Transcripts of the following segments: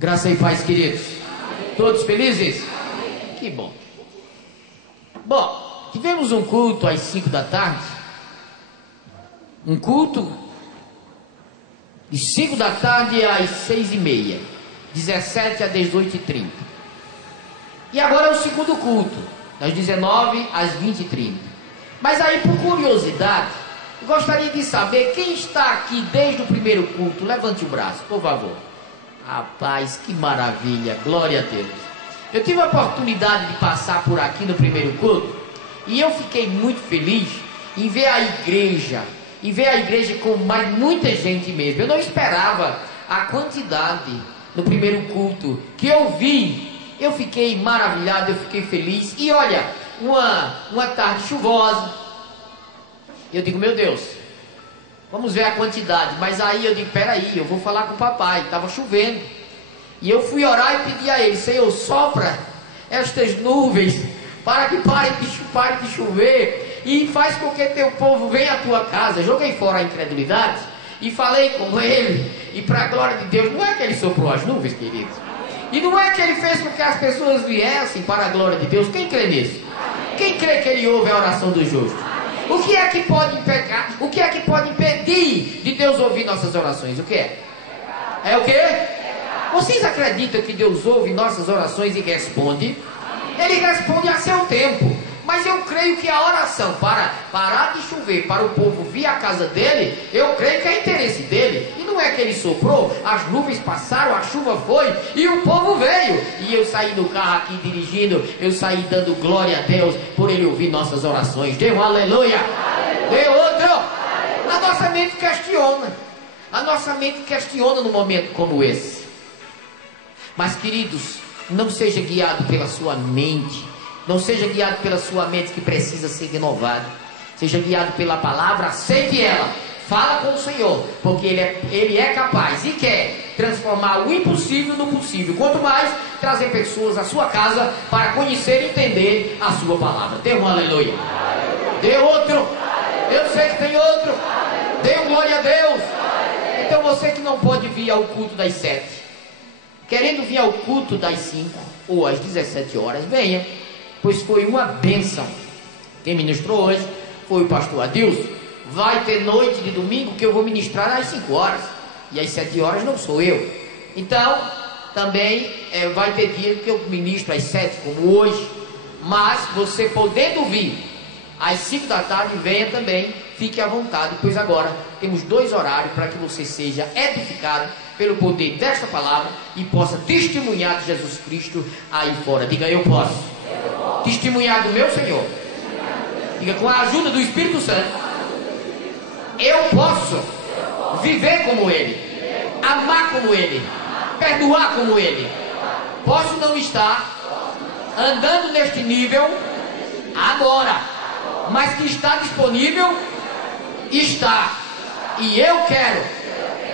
Graça e paz, queridos. Todos felizes? Que bom. Bom, tivemos um culto às 5 da tarde. Um culto de 5 da tarde às 6h30, 17 a 18h30. E agora é o segundo culto, das 19 às 20h30. Mas aí, por curiosidade, eu gostaria de saber quem está aqui desde o primeiro culto. Levante o braço, por favor. Rapaz, que maravilha, glória a Deus. Eu tive a oportunidade de passar por aqui no primeiro culto e eu fiquei muito feliz em ver a igreja, com muita gente mesmo. Eu não esperava a quantidade no primeiro culto que eu vi. Eu fiquei maravilhado, eu fiquei feliz. E olha, uma tarde chuvosa. Eu digo, meu Deus, vamos ver a quantidade. Mas aí eu digo, peraí, eu vou falar com o papai. Estava chovendo. E eu fui orar e pedi a ele, Senhor, sopra estas nuvens para que pare de chover e faz com que teu povo venha à tua casa. Joguei fora a incredulidade e falei com ele. E para a glória de Deus, não é que ele soprou as nuvens, queridos, e não é que ele fez com que as pessoas viessem para a glória de Deus. Quem crê nisso? Quem crê que ele ouve a oração do justo? O que é que pode pecar? O que é que pode impedir de Deus ouvir nossas orações? O que é? É o quê? Vocês acreditam que Deus ouve nossas orações e responde? Ele responde a seu tempo. Mas eu creio que a oração para parar de chover, para o povo vir à casa dele, eu creio que é interesse dele. E não é que ele soprou, as nuvens passaram, a chuva foi e o povo veio. E eu saí do carro aqui dirigindo, eu saí dando glória a Deus por ele ouvir nossas orações. Dê um aleluia. Dê outro. A nossa mente questiona. A nossa mente questiona num momento como esse. Mas, queridos, não seja guiado pela sua mente. Não seja guiado pela sua mente que precisa ser renovada. Seja guiado pela palavra, aceite ela. Fala com o Senhor, porque Ele é capaz e quer transformar o impossível no possível. Quanto mais trazer pessoas à sua casa para conhecer e entender a sua palavra. Dê um aleluia. Dê outro. Eu sei que tem outro. Dê um glória a Deus. Então você que não pode vir ao culto das 7, querendo vir ao culto das 5 ou às 17 horas, venha, pois foi uma bênção. Quem ministrou hoje foi o pastor Adilson. Vai ter noite de domingo que eu vou ministrar às 5 horas, e às 7 horas não sou eu. Então, também vai ter dia que eu ministro às 7, como hoje. Mas você podendo vir às 5 da tarde, venha também, fique à vontade, pois agora temos 2 horários para que você seja edificado pelo poder desta palavra e possa testemunhar de Jesus Cristo aí fora. Diga, eu posso testemunhar do meu Senhor. Diga, com a ajuda do Espírito Santo, eu posso viver como Ele, amar como Ele, perdoar como Ele. Posso não estar andando neste nível agora, mas que está disponível, está. E eu quero.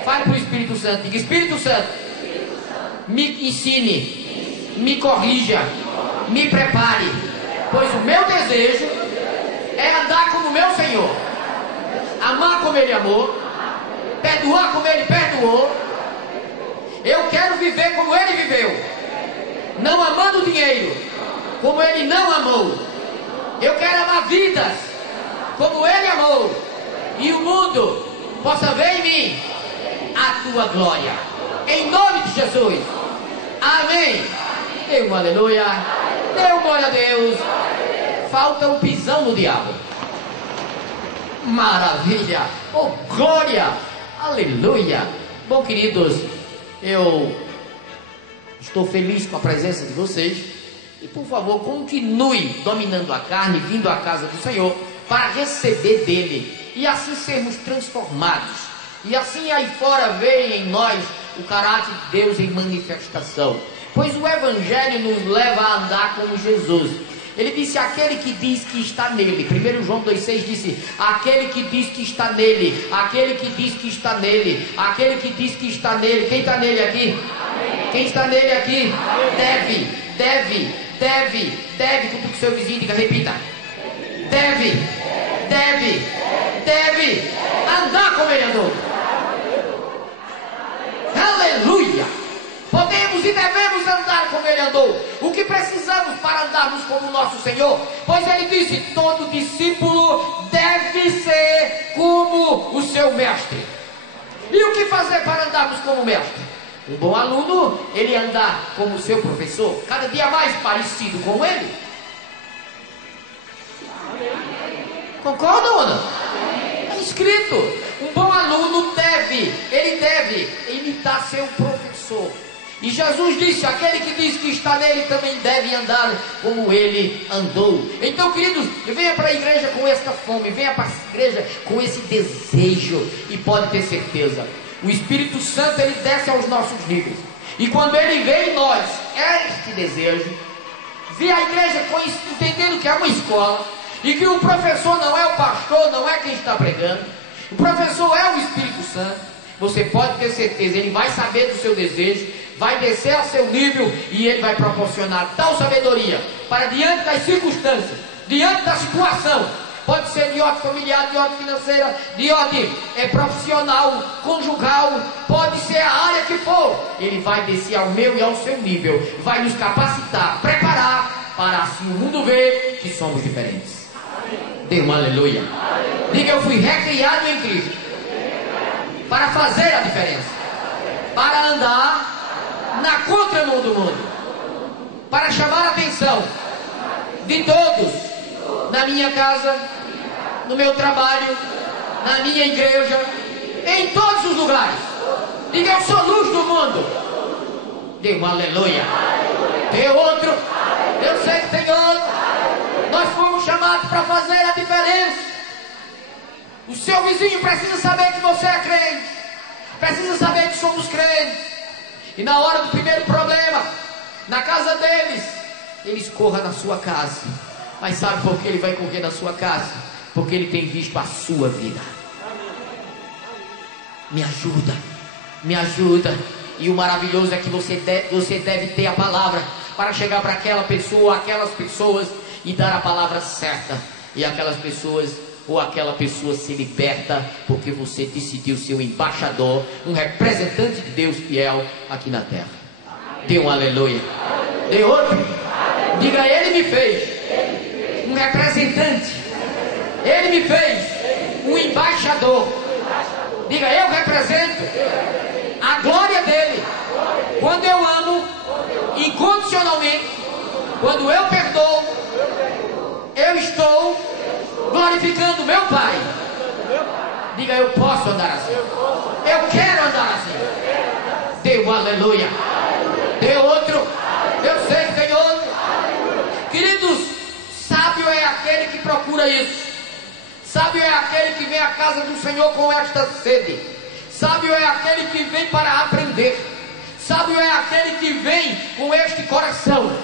Fale para o Espírito Santo. Diga, Espírito Santo, me ensine, me corrija, me prepare, pois o meu desejo é andar como o meu Senhor, amar como Ele amou, perdoar como Ele perdoou. Eu quero viver como Ele viveu, não amando o dinheiro como Ele não amou. Eu quero amar vidas como Ele amou, e o mundo possa ver em mim a tua glória, em nome de Jesus. Amém. Dê um aleluia. Dê um glória a Deus. Falta um pisão no diabo. Maravilha. Oh, glória. Aleluia. Bom, queridos, eu estou feliz com a presença de vocês. E por favor, continue dominando a carne, vindo à casa do Senhor para receber dele e assim sermos transformados. E assim aí fora veem em nós o caráter de Deus em manifestação. Pois o Evangelho nos leva a andar como Jesus. Ele disse, aquele que diz que está nele. 1 João 2,6 disse, aquele que diz que está nele, aquele que diz que está nele, aquele que diz que está nele. Quem está nele aqui? Amém. Quem está nele aqui? Amém. Deve, cutuque o seu vizinho, diga, repita. Deve andar como ele andou. Aleluia. Podemos se devemos andar como ele andou, o que precisamos para andarmos como o nosso Senhor? Pois ele disse: todo discípulo deve ser como o seu mestre. E o que fazer para andarmos como mestre? Um bom aluno, ele anda como o seu professor, cada dia mais parecido com ele. Concordam ou não? É escrito. Um bom aluno deve imitar seu professor. E Jesus disse: aquele que diz que está nele também deve andar como ele andou. Então, queridos, venha para a igreja com esta fome, venha para a igreja com esse desejo, e pode ter certeza, o Espírito Santo, ele desce aos nossos níveis. E quando ele vê em nós este desejo, vê a igreja entendendo que é uma escola, e que o professor não é o pastor, não é quem está pregando, o professor é o Espírito Santo, você pode ter certeza, ele vai saber do seu desejo, vai descer ao seu nível, e ele vai proporcionar tal sabedoria para diante das circunstâncias, diante da situação. Pode ser de ordem familiar, de ordem financeira, de ordem profissional, conjugal, pode ser a área que for. Ele vai descer ao meu e ao seu nível, vai nos capacitar, preparar, para assim o mundo ver que somos diferentes. Dê um aleluia. Diga: eu fui recriado em Cristo para fazer a diferença, para andar na contramão do mundo, para chamar a atenção de todos, na minha casa, no meu trabalho, na minha igreja, em todos os lugares. Diga: eu sou luz do mundo. Dê um aleluia. Tem outro, eu sei que tem outro. Nós fomos chamados para fazer a diferença. O seu vizinho precisa saber que você é crente, precisa saber que somos crentes. E na hora do primeiro problema, na casa deles, eles corram na sua casa. Mas sabe por que ele vai correr na sua casa? Porque ele tem visto a sua vida. Me ajuda, me ajuda. E o maravilhoso é que você deve ter a palavra para chegar para aquela pessoa, aquelas pessoas, e dar a palavra certa. E aquelas pessoas, ou aquela pessoa se liberta, porque você decidiu ser um embaixador, um representante de Deus fiel aqui na terra. Dê um aleluia. Dê outro. Diga: ele me fez um representante, ele me fez um embaixador. Diga: eu represento a glória dele. Quando eu amo incondicionalmente, quando eu perdoo, eu estou glorificando meu Pai. Diga: eu posso andar assim, eu quero andar assim. Dê um aleluia. Dê outro. Eu sei que tem outro. Queridos, sábio é aquele que procura isso. Sábio é aquele que vem à casa do Senhor com esta sede. Sábio é aquele que vem para aprender. Sábio é aquele que vem com este coração.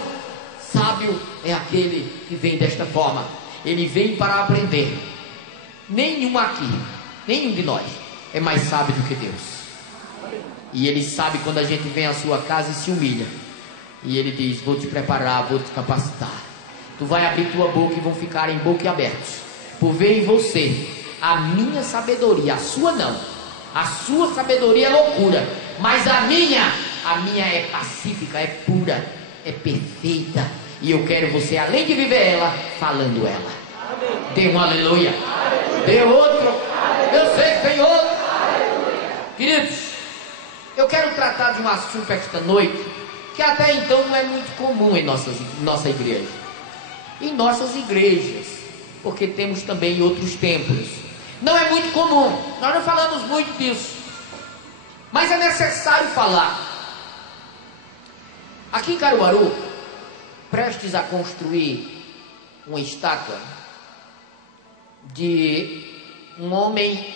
Sábio é aquele que vem desta forma. Ele vem para aprender. Nenhum aqui, nenhum de nós é mais sábio do que Deus. E ele sabe quando a gente vem à sua casa e se humilha. E ele diz: vou te preparar, vou te capacitar. Tu vai abrir tua boca e vão ficar em boca abertos, por ver em você a minha sabedoria. A sua não. A sua sabedoria é loucura, mas a minha é pacífica, é pura, é perfeita. E eu quero você, além de viver ela, falando ela. Dê um aleluia. Dê outro. Eu sei que tem outro. Queridos, eu quero tratar de um assunto esta noite que até então não é muito comum em nossa igreja. Em nossas igrejas, porque temos também outros templos. Não é muito comum, nós não falamos muito disso, mas é necessário falar. Aqui em Caruaru, prestes a construir uma estátua de um homem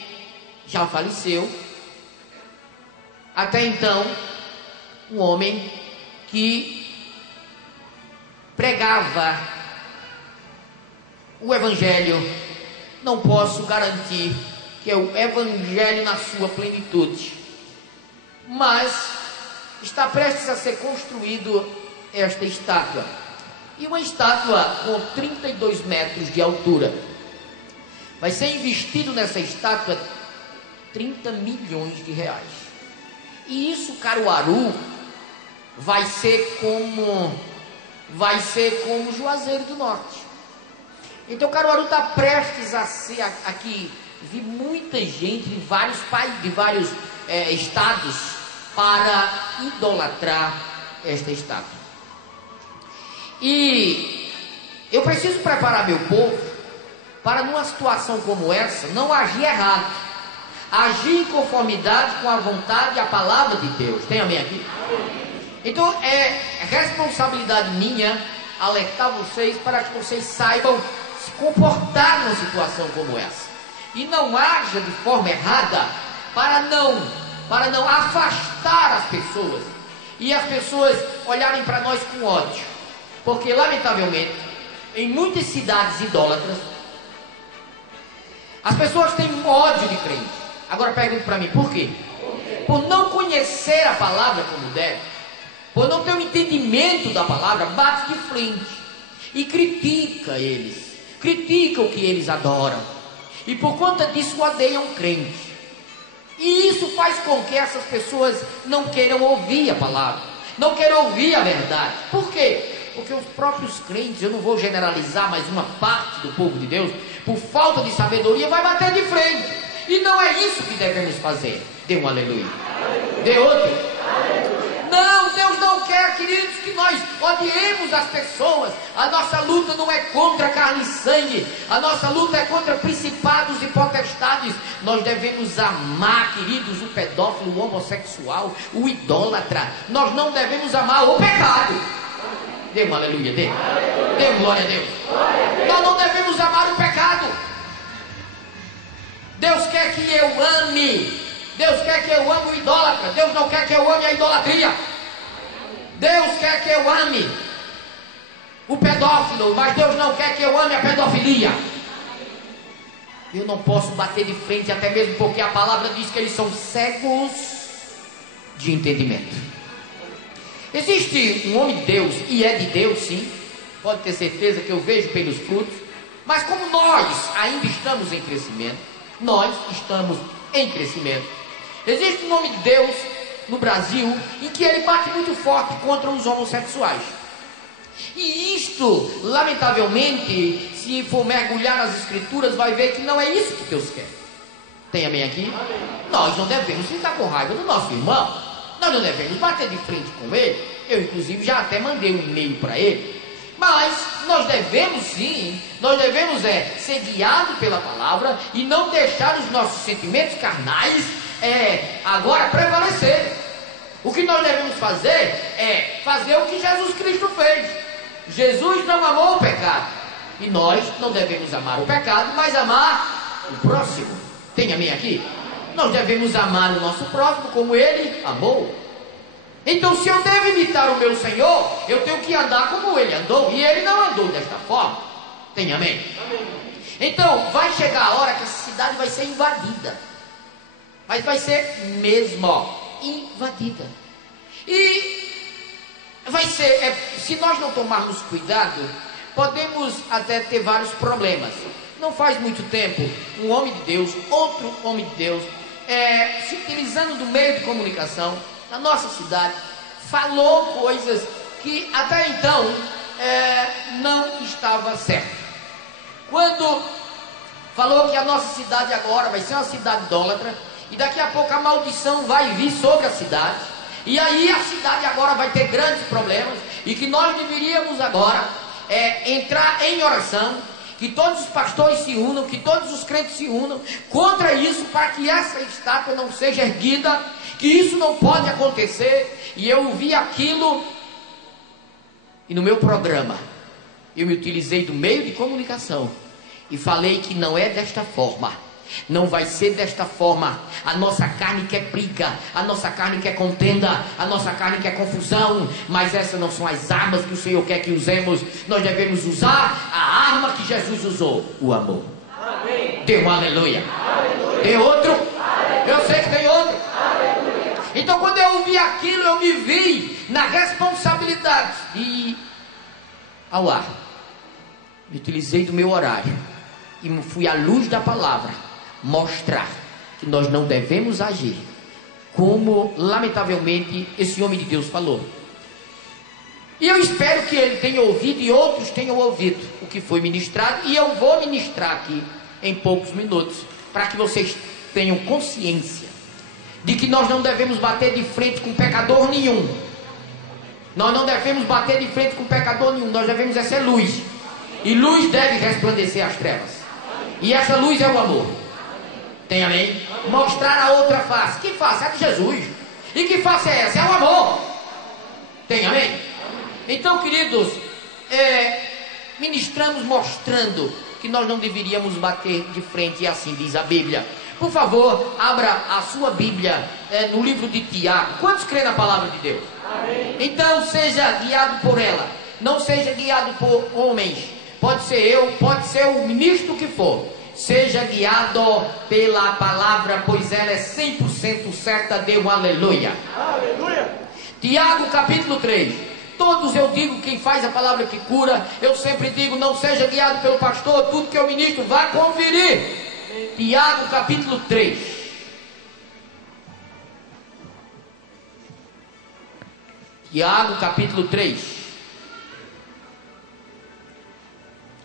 já faleceu, até então um homem que pregava o Evangelho. Não posso garantir que é o Evangelho na sua plenitude, mas está prestes a ser construído esta estátua, e uma estátua com 32 metros de altura. Vai ser investido nessa estátua 30 milhões de reais. E isso Caruaru vai ser como Juazeiro do Norte. Então Caruaru está prestes a ser aqui. Vi muita gente de vários países, de vários estados, para idolatrar esta estátua. E eu preciso preparar meu povo para, numa situação como essa, não agir errado, agir em conformidade com a vontade e a palavra de Deus. Tem amém aqui? Então é responsabilidade minha alertar vocês para que vocês saibam se comportar numa situação como essa, e não haja de forma errada para não afastar as pessoas e as pessoas olharem para nós com ódio, porque lamentavelmente em muitas cidades idólatras as pessoas têm ódio de crente. Agora pergunte para mim, por quê? Por não conhecer a palavra como deve, por não ter o entendimento da palavra, bate de frente e critica eles, critica o que eles adoram, e por conta disso odeiam o crente. E isso faz com que essas pessoas não queiram ouvir a palavra, não queiram ouvir a verdade. Por quê? Porque os próprios crentes, eu não vou generalizar, mas uma parte do povo de Deus, por falta de sabedoria, vai bater de frente. E não é isso que devemos fazer. Dê um aleluia. Dê outro. Não, Deus não quer, queridos, que nós odiemos as pessoas. A nossa luta não é contra carne e sangue, a nossa luta é contra principados e potestades. Nós devemos amar, queridos, o pedófilo, o homossexual, o idólatra. Nós não devemos amar o pecado. Dê um aleluia, dê um glória a Deus. Nós não devemos amar o pecado. Deus quer que eu ame. Deus quer que eu ame o idólatra. Deus não quer que eu ame a idolatria. Deus quer que eu ame o pedófilo, mas Deus não quer que eu ame a pedofilia. Eu não posso bater de frente, até mesmo porque a palavra diz que eles são cegos de entendimento. Existe um homem de Deus, e é de Deus sim, pode ter certeza que eu vejo pelos frutos, mas como nós ainda estamos em crescimento, existe um homem de Deus no Brasil em que ele bate muito forte contra os homossexuais. E isto, lamentavelmente, se for mergulhar nas escrituras, vai ver que não é isso que Deus quer. Tem amém aqui? Amém. Nós não devemos ficar com raiva do nosso irmão, nós não devemos bater de frente com ele. Eu inclusive já até mandei um e-mail para ele. Mas nós devemos sim, ser guiados pela palavra e não deixar os nossos sentimentos carnais agora prevalecer. O que nós devemos fazer é fazer o que Jesus Cristo fez. Jesus não amou o pecado, e nós não devemos amar o pecado, mas amar o próximo. Tem amém aqui? Nós devemos amar o nosso próximo como ele amou. Então, se eu devo imitar o meu Senhor, eu tenho que andar como ele andou, e ele não andou desta forma. Tem amém? Amém. Então, vai chegar a hora que essa cidade vai ser invadida, mas vai ser mesmo invadida. E vai ser, se nós não tomarmos cuidado, podemos até ter vários problemas. Não faz muito tempo, um homem de Deus, outro homem de Deus, se utilizando do meio de comunicação na nossa cidade, falou coisas que até então não estava certo. Quando falou que a nossa cidade agora vai ser uma cidade idólatra, e daqui a pouco a maldição vai vir sobre a cidade, e aí a cidade agora vai ter grandes problemas, e que nós deveríamos agora entrar em oração, que todos os pastores se unam, que todos os crentes se unam contra isso, para que essa estátua não seja erguida, que isso não pode acontecer. E eu vi aquilo, e no meu programa eu me utilizei do meio de comunicação e falei que não é desta forma, não vai ser desta forma. A nossa carne quer briga, a nossa carne quer contenda, a nossa carne quer confusão, mas essas não são as armas que o Senhor quer que usemos. Nós devemos usar a arma que Jesus usou, o amor. Amém. Dê um aleluia. Aleluia. Tem outro? Aleluia. Eu sei que tem outro. Aleluia. Então, quando eu ouvi aquilo, eu me vi na responsabilidade e ao ar, me utilizei do meu horário e fui à luz da palavra mostrar que nós não devemos agir como lamentavelmente esse homem de Deus falou. E eu espero que ele tenha ouvido e outros tenham ouvido o que foi ministrado. E eu vou ministrar aqui em poucos minutos, para que vocês tenham consciência de que nós não devemos bater de frente com pecador nenhum. Nós não devemos bater de frente com pecador nenhum. Nós devemos ser luz. E luz deve resplandecer as trevas. E essa luz é o amor. Tem amém? Mostrar a outra face. Que face? É a de Jesus. E que face é essa? É o amor. Tem amém? Então, queridos, ministramos mostrando que nós não deveríamos bater de frente, e assim diz a Bíblia. Por favor, abra a sua Bíblia no livro de Tiago. Quantos creem na palavra de Deus? Amém. Então, seja guiado por ela. Não seja guiado por homens. Pode ser eu, pode ser o ministro que for. Seja guiado pela palavra, pois ela é 100% certa. Dê um aleluia. Aleluia. Tiago capítulo 3. Todos eu digo, quem faz a palavra que cura. Eu sempre digo, não seja guiado pelo pastor. Tudo que eu ministro, vá conferir. Tiago capítulo 3. Tiago capítulo 3,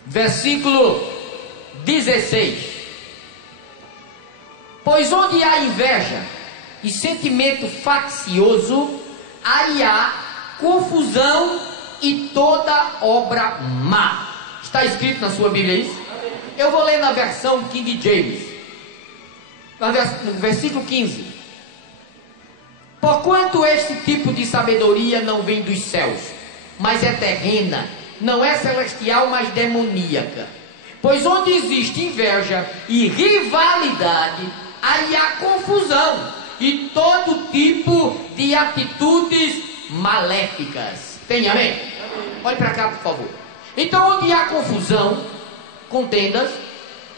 versículo 16. Pois onde há inveja e sentimento faccioso, aí há confusão e toda obra má. Está escrito na sua Bíblia isso? Eu vou ler na versão King James, no versículo 15. Porquanto este tipo de sabedoria não vem dos céus, mas é terrena, não é celestial, mas demoníaca. Pois onde existe inveja e rivalidade, aí há confusão e todo tipo de atitudes maléficas. Tem amém? Olhe para cá, por favor. Então, onde há confusão, contendas,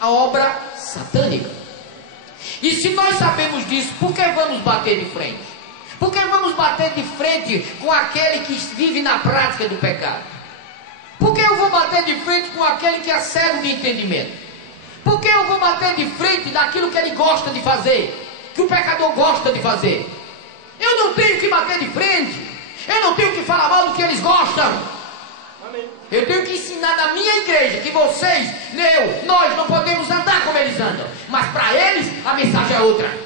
a obra satânica. E se nós sabemos disso, por que vamos bater de frente? Por que vamos bater de frente com aquele que vive na prática do pecado? Por que eu vou bater de frente com aquele que é cego de entendimento? Por que eu vou bater de frente daquilo que ele gosta de fazer, que o pecador gosta de fazer? Eu não tenho que bater de frente. Eu não tenho que falar mal do que eles gostam. Eu tenho que ensinar na minha igreja que vocês, nós não podemos andar como eles andam. Mas para eles a mensagem é outra.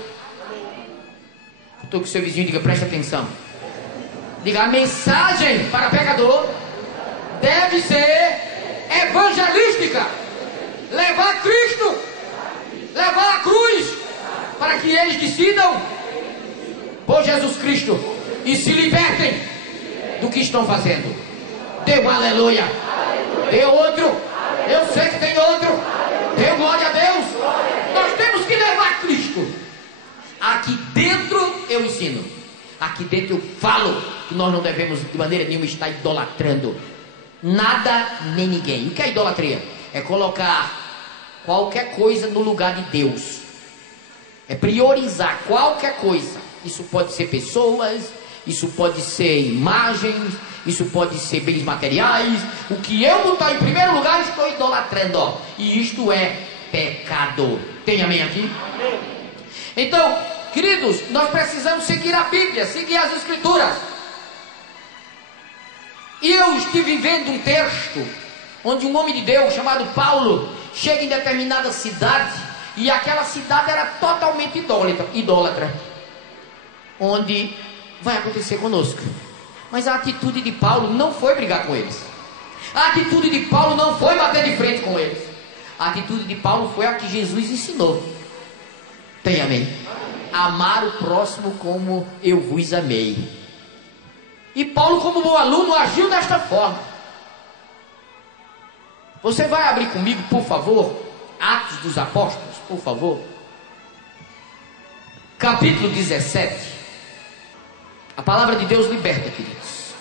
Estou com o seu vizinho, diga, preste atenção. Diga, a mensagem para pecador deve ser evangelística. Levar Cristo, levar a cruz, para que eles decidam por Jesus Cristo e se libertem do que estão fazendo. Dê um aleluia. Dê outro. Eu sei que tem outro. Dê glória a Deus. Nós temos que levar Cristo. Aqui dentro eu ensino. Aqui dentro eu falo que nós não devemos de maneira nenhuma estar idolatrando nada nem ninguém. O que é idolatria? É colocar qualquer coisa no lugar de Deus. É priorizar qualquer coisa. Isso pode ser pessoas, isso pode ser imagens, isso pode ser bens materiais. O que eu botar em primeiro lugar, estou idolatrando. E isto é pecado. Tem amém aqui? Amém. Então, queridos, nós precisamos seguir a Bíblia, seguir as Escrituras. E eu estive vendo um texto onde um homem de Deus chamado Paulo chega em determinada cidade, e aquela cidade era totalmente idólatra. Onde vai acontecer conosco. Mas a atitude de Paulo não foi brigar com eles. A atitude de Paulo não foi bater de frente com eles. A atitude de Paulo foi a que Jesus ensinou. Tem amém? Amar o próximo como eu vos amei. E Paulo, como bom aluno, agiu desta forma. Você vai abrir comigo, por favor, Atos dos Apóstolos, por favor. Capítulo 17. A palavra de Deus liberta, queridos.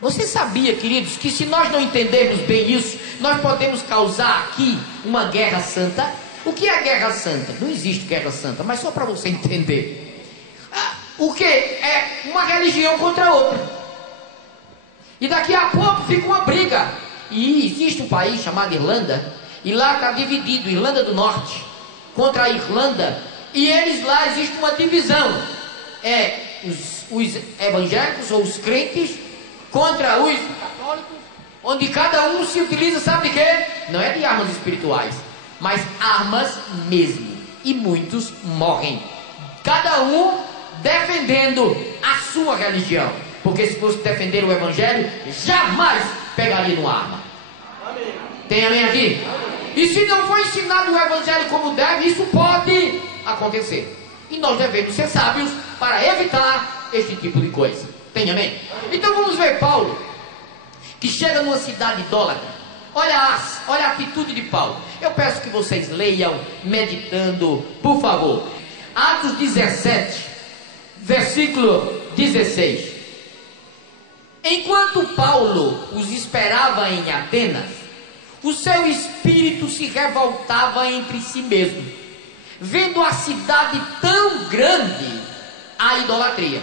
Você sabia, queridos, que se nós não entendermos bem isso, nós podemos causar aqui uma guerra santa? O que é guerra santa? Não existe guerra santa, mas só para você entender. O que? É uma religião contra outra. E daqui a pouco fica uma briga. E existe um país chamado Irlanda, e lá está dividido, Irlanda do Norte contra a Irlanda, e eles lá existe uma divisão. Os evangélicos ou os crentes contra os católicos, onde cada um se utiliza, sabe de quê? Não é de armas espirituais, mas armas mesmo. E muitos morrem, cada um defendendo a sua religião. Porque se fosse defender o evangelho, jamais pegaria numa arma. Amém. Tem amém aqui? Amém. E se não for ensinado o evangelho como deve, isso pode acontecer. E nós devemos ser sábios para evitar este tipo de coisa. Tem amém? Então vamos ver Paulo, que chega numa cidade idólatra. Olha a atitude de Paulo. Eu peço que vocês leiam, meditando, por favor. Atos 17, versículo 16. Enquanto Paulo os esperava em Atenas, o seu espírito se revoltava entre si mesmo, vendo a cidade tão grande, a idolatria.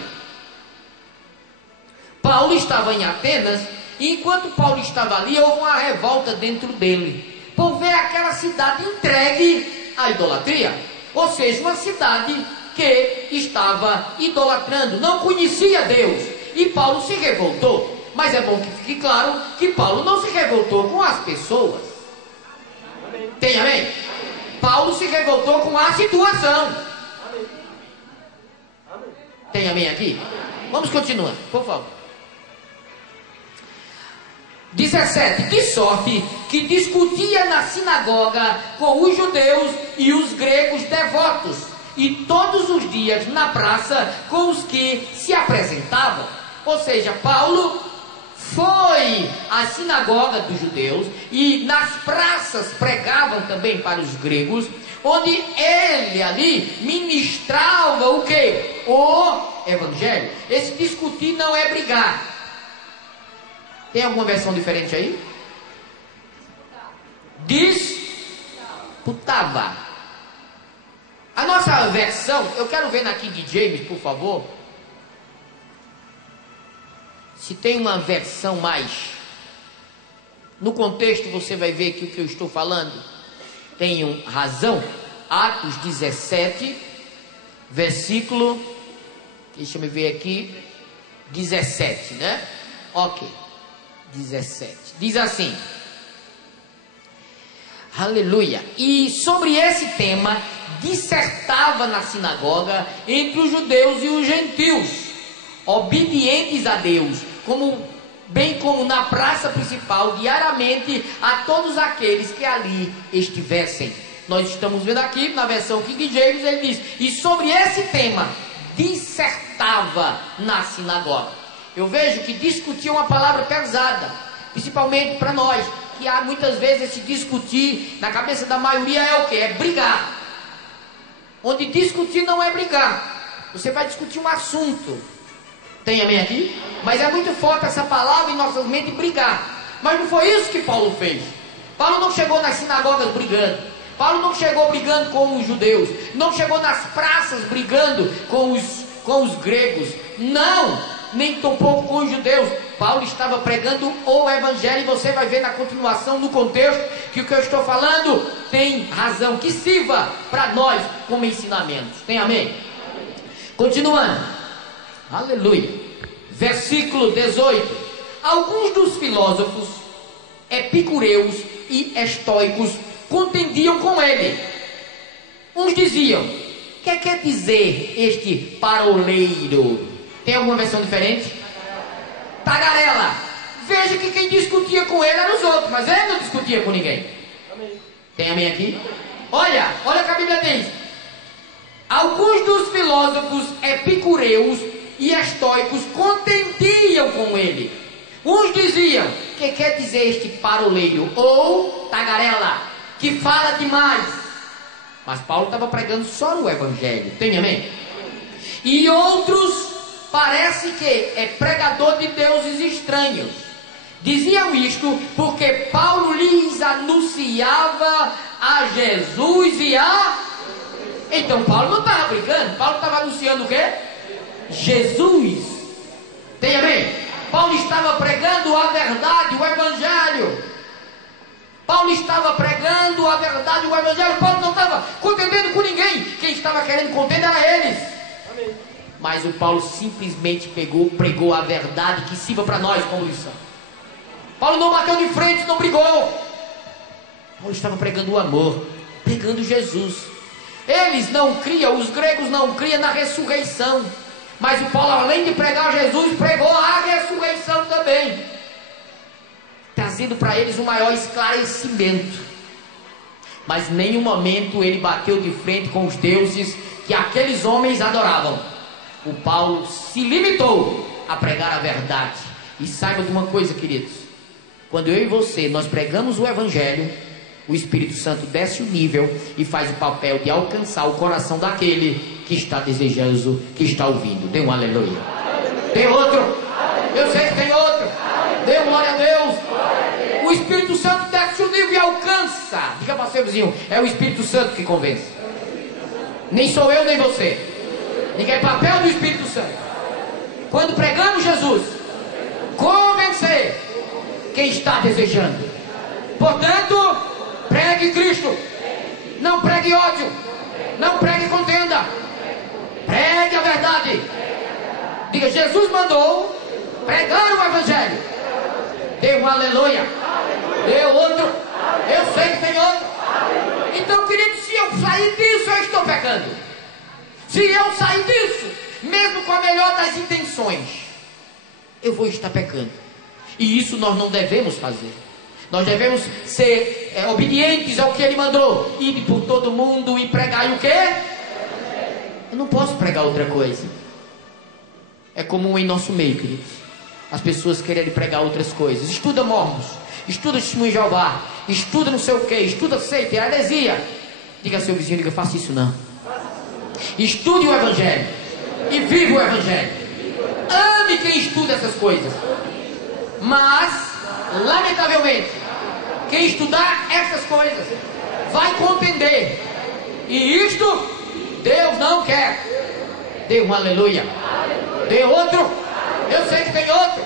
Paulo estava em Atenas, e enquanto Paulo estava ali, houve uma revolta dentro dele, por ver aquela cidade entregue à idolatria. Ou seja, uma cidade que estava idolatrando, não conhecia Deus. E Paulo se revoltou. Mas é bom que fique claro que Paulo não se revoltou com as pessoas. Amém. Tem amém? Amém? Paulo se revoltou com a situação. Amém. Amém. Tem amém aqui? Amém. Vamos continuar, por favor. 17. De sorte que discutia na sinagoga com os judeus e os gregos devotos, e todos os dias na praça com os que se apresentavam. Ou seja, Paulo foi à sinagoga dos judeus e nas praças pregavam também para os gregos, onde ele ali ministrava o quê? O evangelho. Esse discutir não é brigar. Tem alguma versão diferente aí? Disputava. A nossa versão, eu quero ver na King James, por favor. Se tem uma versão mais, no contexto você vai ver que o que eu estou falando tem razão. Atos 17, versículo, deixa eu ver aqui, 17, né? Ok, 17, diz assim, aleluia, e sobre esse tema dissertava na sinagoga entre os judeus e os gentios, obedientes a Deus, bem como na praça principal, diariamente, a todos aqueles que ali estivessem. Nós estamos vendo aqui, na versão King James, ele diz, e sobre esse tema, dissertava na sinagoga. Eu vejo que discutir é uma palavra pesada, principalmente para nós, que há muitas vezes esse discutir, na cabeça da maioria é o que? É brigar. Onde discutir não é brigar, você vai discutir um assunto. Tem amém aqui? Mas é muito forte essa palavra em nossas mentes, brigar. Mas não foi isso que Paulo fez. Paulo não chegou nas sinagogas brigando. Paulo não chegou brigando com os judeus. Não chegou nas praças brigando com os gregos. Não, nem tampouco com os judeus. Paulo estava pregando o evangelho. E você vai ver na continuação, no contexto, que o que eu estou falando tem razão, que sirva para nós como ensinamentos. Tem amém? Continuando. Aleluia. Versículo 18. Alguns dos filósofos epicureus e estoicos contendiam com ele. Uns diziam: que quer dizer este paroleiro? Tem alguma versão diferente? Tagarela. Veja que quem discutia com ele eram os outros, mas ele não discutia com ninguém. Amém. Tem amém aqui? Olha o que a Bíblia diz. Alguns dos filósofos epicureus e estoicos contendiam com ele. Uns diziam: que quer dizer este paroleiro? Ou tagarela, que fala demais. Mas Paulo estava pregando só o evangelho. Tem amém? E outros, parece que é pregador de deuses estranhos. Diziam isto porque Paulo lhes anunciava a Jesus e a... Então Paulo não estava brincando. Paulo estava anunciando o quê? Jesus. Tem amém? Paulo estava pregando a verdade, o evangelho. Paulo estava pregando a verdade, o evangelho. Paulo não estava contendendo com ninguém. Quem estava querendo contender era eles. Amém. Mas o Paulo simplesmente pregou a verdade que sirva para nós como lição. Paulo não bateu de frente, não brigou. Paulo estava pregando o amor, pregando Jesus. Eles não criam, os gregos não criam na ressurreição. Mas o Paulo, além de pregar Jesus, pregou a ressurreição também, trazendo para eles um maior esclarecimento. Mas em nenhum momento ele bateu de frente com os deuses que aqueles homens adoravam. O Paulo se limitou a pregar a verdade. E saiba de uma coisa, queridos: quando eu e você, nós pregamos o Evangelho, o Espírito Santo desce o nível e faz o papel de alcançar o coração daquele que está desejoso, que está ouvindo. Dê um aleluia. Tem outro? Eu sei que tem outro. Dê glória a Deus. O Espírito Santo desce o nível e alcança. Diga para o seu vizinho: é o Espírito Santo que convence. Nem sou eu nem você. Ninguém é papel do Espírito Santo. Quando pregamos Jesus, convencer quem está desejando. Portanto, pregue Cristo. Não pregue ódio. Não pregue contenda. Pregue a verdade. Diga: Jesus mandou pregar o Evangelho. Dê um aleluia. Dê outro. Eu sei que tem outro. Então, querido, se eu sair disso, eu estou pecando. Se eu sair disso, mesmo com a melhor das intenções, eu vou estar pecando. E isso nós não devemos fazer. Nós devemos ser obedientes ao que Ele mandou. Ir por todo mundo e pregar. E o quê? Eu não posso pregar outra coisa. É comum em nosso meio, queridos, as pessoas quererem pregar outras coisas. Estuda mormons, estuda testemunho de Jeová, estuda não sei o que, estuda seita, é heresia. Diga ao seu vizinho: diga, faça isso não. Estude o Evangelho e vive o Evangelho. Ame quem estuda essas coisas. Mas, lamentavelmente, quem estudar essas coisas vai compreender. E isto Deus não quer. Dê um aleluia. Dê outro. Eu sei que tem outro.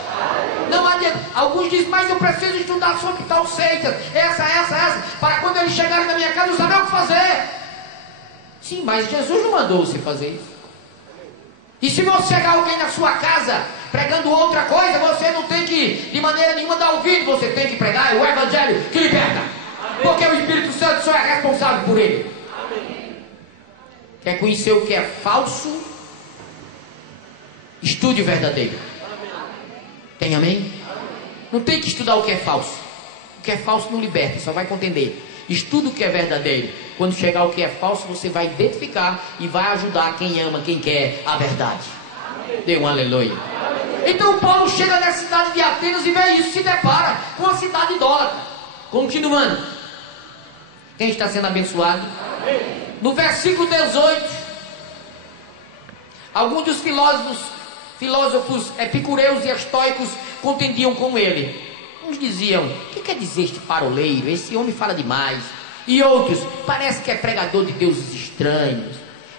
Não adianta. Alguns dizem: mas eu preciso estudar sobre tal seita, essa, para quando eles chegarem na minha casa eu saber o que fazer. Sim, mas Jesus não mandou você fazer isso. E se você chegar alguém na sua casa pregando outra coisa, você não tem que, de maneira nenhuma, dar ouvido. Você tem que pregar o Evangelho que liberta. Amém. Porque o Espírito Santo só é responsável por ele. Amém. Quer conhecer o que é falso? Estude o verdadeiro. Amém. Tem amém? Amém? Não tem que estudar o que é falso. O que é falso não liberta, só vai contender. Estuda o que é verdadeiro. Quando chegar o que é falso, você vai identificar e vai ajudar quem ama, quem quer a verdade. Dê um aleluia. Então Paulo chega na cidade de Atenas e vê isso, se depara com a cidade idólatra. Continuando. Quem está sendo abençoado? No versículo 18, alguns dos filósofos epicureus e estoicos contendiam com ele. Uns diziam: o que quer dizer este paroleiro? Esse homem fala demais. E outros: parece que é pregador de deuses estranhos.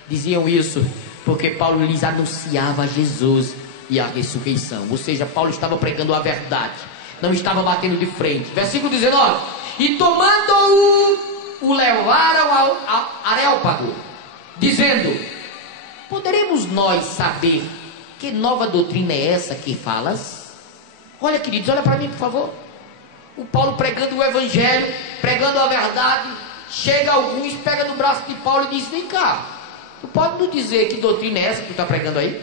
Diziam isso porque Paulo lhes anunciava Jesus e a ressurreição. Ou seja, Paulo estava pregando a verdade, não estava batendo de frente. Versículo 19: e tomando-o, o levaram ao Areópago, dizendo: poderemos nós saber que nova doutrina é essa que falas? Olha, queridos, olha para mim, por favor. O Paulo pregando o Evangelho, pregando a verdade. Chega alguns, pega no braço de Paulo e diz: vem cá, tu pode nos dizer que doutrina é essa que tu está pregando aí?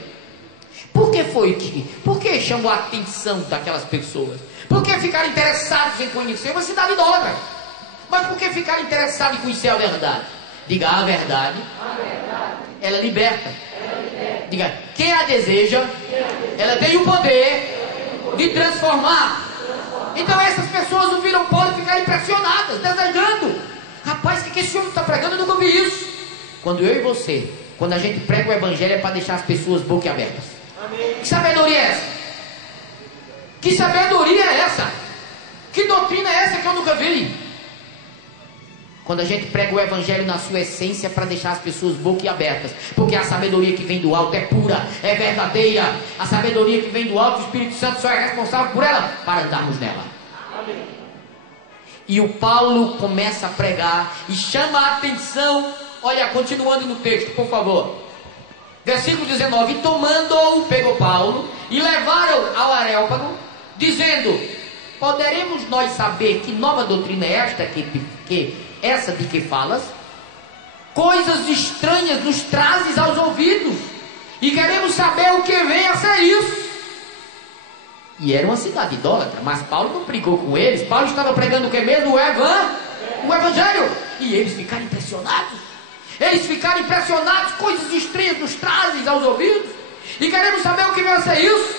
Por que chamou a atenção daquelas pessoas? Por que ficaram interessados em conhecer uma cidade idólatra? Mas por que ficaram interessados em conhecer a verdade? Diga: a verdade, ela liberta. Diga: quem a deseja, ela tem o poder de transformar. Então essas pessoas ouviram Paulo e ficaram impressionadas, desejando: rapaz, o que esse homem está pregando? Eu nunca vi isso. Quando eu e você, quando a gente prega o Evangelho, é para deixar as pessoas boquiabertas. Que sabedoria é essa? Que sabedoria é essa? Que doutrina é essa que eu nunca vi? Quando a gente prega o Evangelho na sua essência, para deixar as pessoas boquiabertas. Porque a sabedoria que vem do alto é pura, é verdadeira. A sabedoria que vem do alto, o Espírito Santo só é responsável por ela, para andarmos nela. Amém. E o Paulo começa a pregar e chama a atenção. Olha, continuando no texto, por favor. Versículo 19: tomando-o, pegou Paulo e levaram ao Areópago, dizendo: poderemos nós saber que nova doutrina é esta, essa de que falas? Coisas estranhas nos trazes aos ouvidos, e queremos saber o que vem a ser isso. E era uma cidade idólatra, mas Paulo não brigou com eles. Paulo estava pregando o que mesmo? O Evangelho. E eles ficaram impressionados. Coisas estranhas nos trazes aos ouvidos, e queremos saber o que vem a ser isso.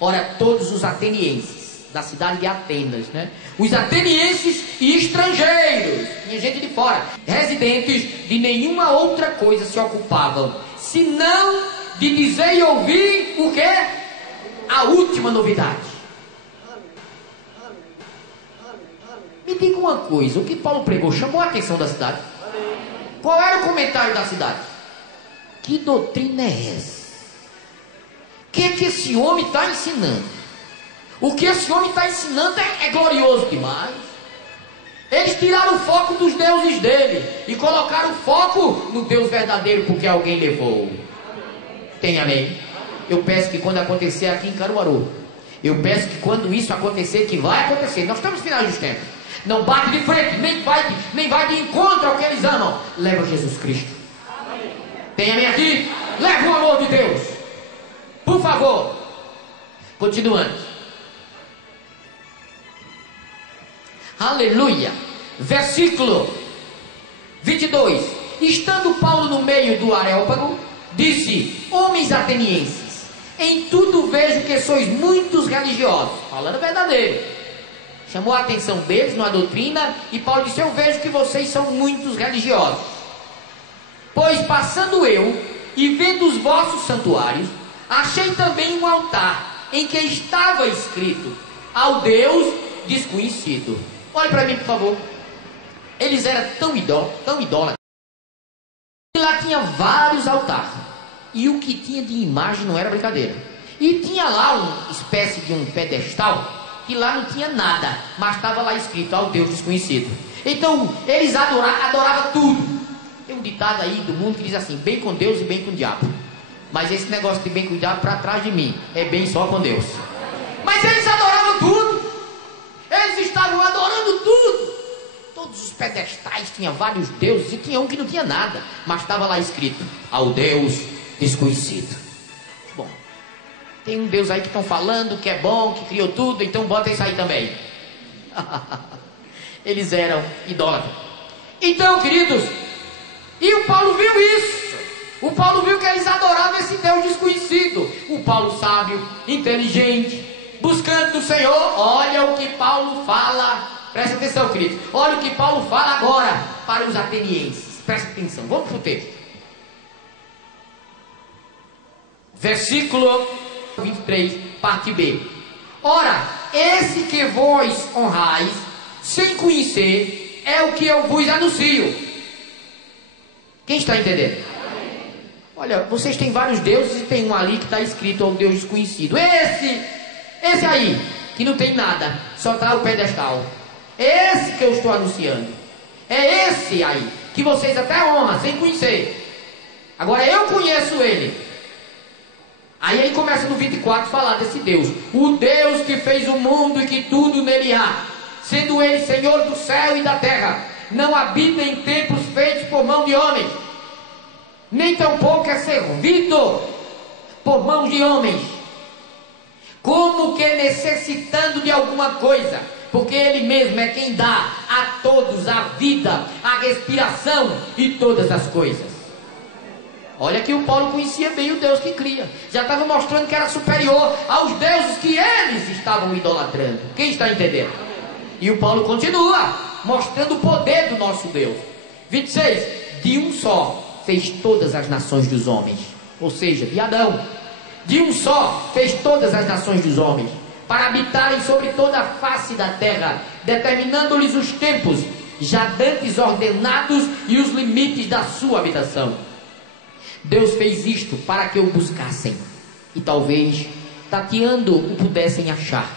Ora, todos os atenienses da cidade de Atenas, né? Os atenienses e estrangeiros, e gente de fora, residentes de nenhuma outra coisa se ocupavam, senão de dizer e ouvir o que? A última novidade. Me diga uma coisa, o que Paulo pregou chamou a atenção da cidade? Qual era o comentário da cidade? Que doutrina é essa? O que esse homem está ensinando? O que esse homem está ensinando é glorioso demais. Eles tiraram o foco dos deuses dele e colocaram o foco no Deus verdadeiro, porque alguém levou. Tem amém? Eu peço que quando acontecer aqui em Caruaru, eu peço que quando isso acontecer, que vai acontecer, nós estamos no final dos tempos, não bate de frente, nem vai de encontro ao que eles amam, leva Jesus Cristo. Tem amém aqui? Leva o amor de Deus, por favor. Continuando. Aleluia. Versículo 22. Estando Paulo no meio do Areópago, disse: homens atenienses, em tudo vejo que sois muitos religiosos. Falando verdadeiro. Chamou a atenção deles numa doutrina, e Paulo disse: eu vejo que vocês são muitos religiosos. Pois passando eu e vendo os vossos santuários, achei também um altar em que estava escrito: ao Deus desconhecido. Olhe para mim, por favor. Eles eram tão idólatras, e lá tinha vários altares, e o que tinha de imagem não era brincadeira. E tinha lá uma espécie de um pedestal, que lá não tinha nada, mas estava lá escrito: ao Deus desconhecido. Então eles adoravam tudo. Tem um ditado aí do mundo que diz assim: bem com Deus e bem com o diabo. Mas esse negócio de bem com o diabo para trás de mim, é bem só com Deus. Mas eles adoravam tudo. Eles estavam adorando tudo. Todos os pedestais tinham vários deuses, e tinha um que não tinha nada, mas estava lá escrito: ao Deus desconhecido. Bom, tem um Deus aí que estão falando que é bom, que criou tudo, então bota isso aí também. Eles eram idólatras. Então, queridos, e o Paulo viu isso. O Paulo viu que eles adoravam esse Deus desconhecido. O Paulo sábio, inteligente, buscando do Senhor. Olha o que Paulo fala. Presta atenção, queridos. Olha o que Paulo fala agora para os atenienses. Presta atenção, vamos para o texto. Versículo 23, parte B. Ora, esse que vós honrais sem conhecer é o que eu vos anuncio. Quem está entendendo? Olha, vocês têm vários deuses, e tem um ali que está escrito: ao Deus desconhecido. Esse aí, que não tem nada, só está o pedestal. Esse que eu estou anunciando. É esse aí, que vocês até honram sem conhecer. Agora eu conheço ele. Aí ele começa no 24 a falar desse Deus: o Deus que fez o mundo e que tudo nele há, sendo ele Senhor do céu e da terra, não habita em templos feitos por mão de homens, nem tampouco é servido por mãos de homens, como que necessitando de alguma coisa, porque ele mesmo é quem dá a todos a vida, a respiração e todas as coisas. Olha que o Paulo conhecia bem o Deus que cria, já estava mostrando que era superior aos deuses que eles estavam idolatrando. Quem está entendendo? E o Paulo continua mostrando o poder do nosso Deus. 26. De um só fez todas as nações dos homens, ou seja, de Adão. De um só fez todas as nações dos homens, para habitarem sobre toda a face da terra, determinando-lhes os tempos já dantes ordenados e os limites da sua habitação. Deus fez isto para que o buscassem, e talvez, tateando, o pudessem achar,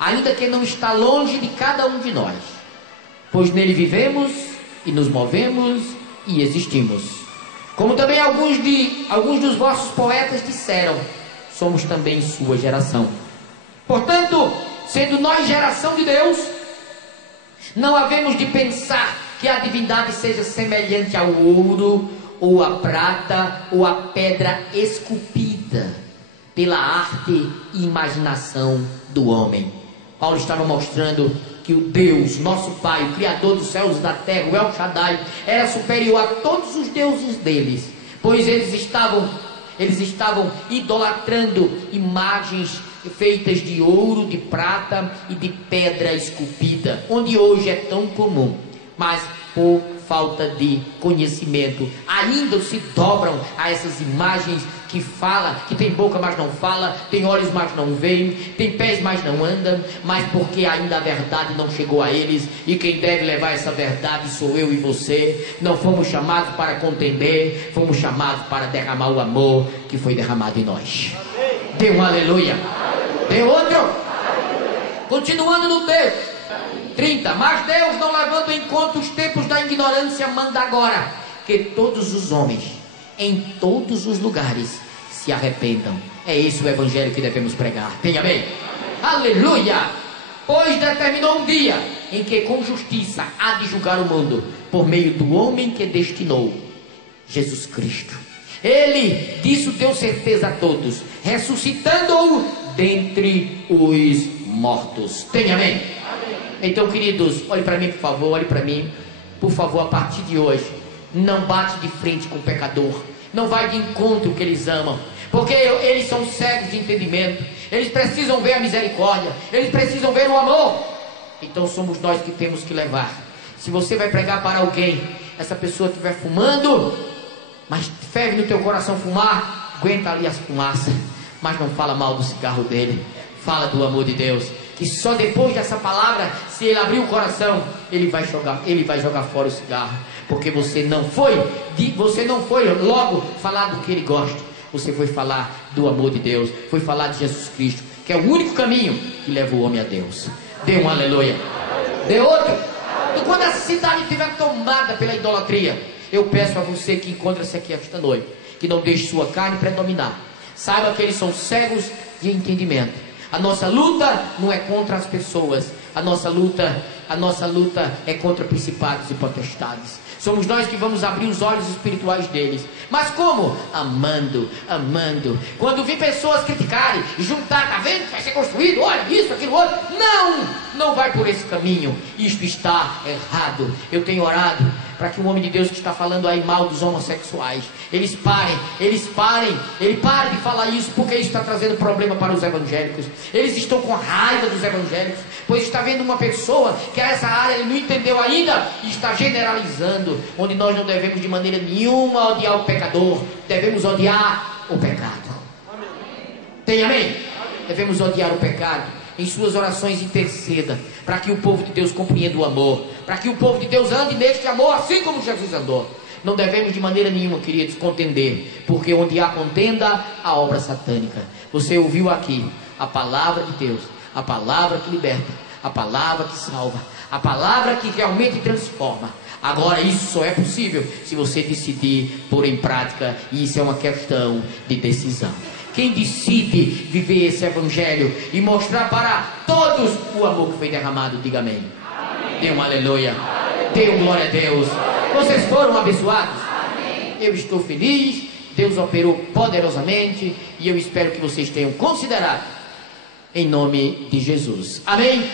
ainda que não está longe de cada um de nós, pois nele vivemos e nos movemos e existimos. Como também alguns dos vossos poetas disseram, somos também sua geração. Portanto, sendo nós geração de Deus, não havemos de pensar que a divindade seja semelhante ao ouro, ou à prata, ou à pedra esculpida pela arte e imaginação do homem. Paulo estava mostrando que o Deus, nosso Pai, o Criador dos céus e da terra, o El Shaddai, era superior a todos os deuses deles, pois eles estavam idolatrando imagens feitas de ouro, de prata e de pedra esculpida, onde hoje é tão comum, mas por falta de conhecimento ainda se dobram a essas imagens que fala, que tem boca mas não fala, tem olhos mas não veem, tem pés mas não andam, mas porque ainda a verdade não chegou a eles, e quem deve levar essa verdade sou eu e você. Não fomos chamados para contender, fomos chamados para derramar o amor que foi derramado em nós. Dê um aleluia. Dê outro. Continuando no texto 30, mas Deus, não levando em conta os tempos da ignorância, manda agora que todos os homens, em todos os lugares, se arrependam. É esse o evangelho que devemos pregar. Tem amém? Aleluia! Pois determinou um dia em que com justiça há de julgar o mundo, por meio do homem que destinou, Jesus Cristo. Ele, disso deu certeza a todos, ressuscitando-o dentre os mortos. Tem amém? Então, queridos, olhe para mim, por favor, olhe para mim, por favor, a partir de hoje, não bate de frente com o pecador, não vai de encontro que eles amam, porque eles são cegos de entendimento, eles precisam ver a misericórdia, eles precisam ver o amor. Então somos nós que temos que levar. Se você vai pregar para alguém, essa pessoa estiver fumando, mas ferve no teu coração fumar, aguenta ali as fumaças, mas não fala mal do cigarro dele, fala do amor de Deus, que só depois dessa palavra, se ele abrir o coração, ele vai jogar fora o cigarro, porque você não foi logo falar do que ele gosta, você foi falar do amor de Deus, foi falar de Jesus Cristo, que é o único caminho que leva o homem a Deus. Dê um aleluia. Dê outro. E quando essa cidade estiver tomada pela idolatria, eu peço a você que encontra-se aqui esta noite, que não deixe sua carne predominar. Saiba que eles são cegos de entendimento. A nossa luta não é contra as pessoas, a nossa luta é contra principados e potestades. Somos nós que vamos abrir os olhos espirituais deles. Mas como? Amando. Quando vi pessoas criticarem e juntar, tá vendo? Vai ser construído, olha isso, aquilo outro. Não vai por esse caminho. Isto está errado. Eu tenho orado para que o homem de Deus que está falando aí mal dos homossexuais, ele pare de falar isso, porque isso está trazendo problema para os evangélicos. Eles estão com raiva dos evangélicos, pois está vendo uma pessoa que essa área ele não entendeu ainda e está generalizando, onde nós não devemos de maneira nenhuma odiar o pecador, devemos odiar o pecado. Tem amém? Devemos odiar o pecado. Em suas orações interceda, para que o povo de Deus compreenda o amor, para que o povo de Deus ande neste amor, assim como Jesus andou. Não devemos de maneira nenhuma, queridos, contender, porque onde há contenda, há obra satânica. Você ouviu aqui a palavra de Deus, a palavra que liberta, a palavra que salva, a palavra que realmente transforma. Agora isso só é possível se você decidir pôr em prática, e isso é uma questão de decisão. Quem decide viver esse evangelho e mostrar para todos o amor que foi derramado, diga amém. Amém. Dê um aleluia. Amém. Dê um glória a Deus. Amém. Vocês foram abençoados? Amém. Eu estou feliz. Deus operou poderosamente e eu espero que vocês tenham considerado em nome de Jesus. Amém.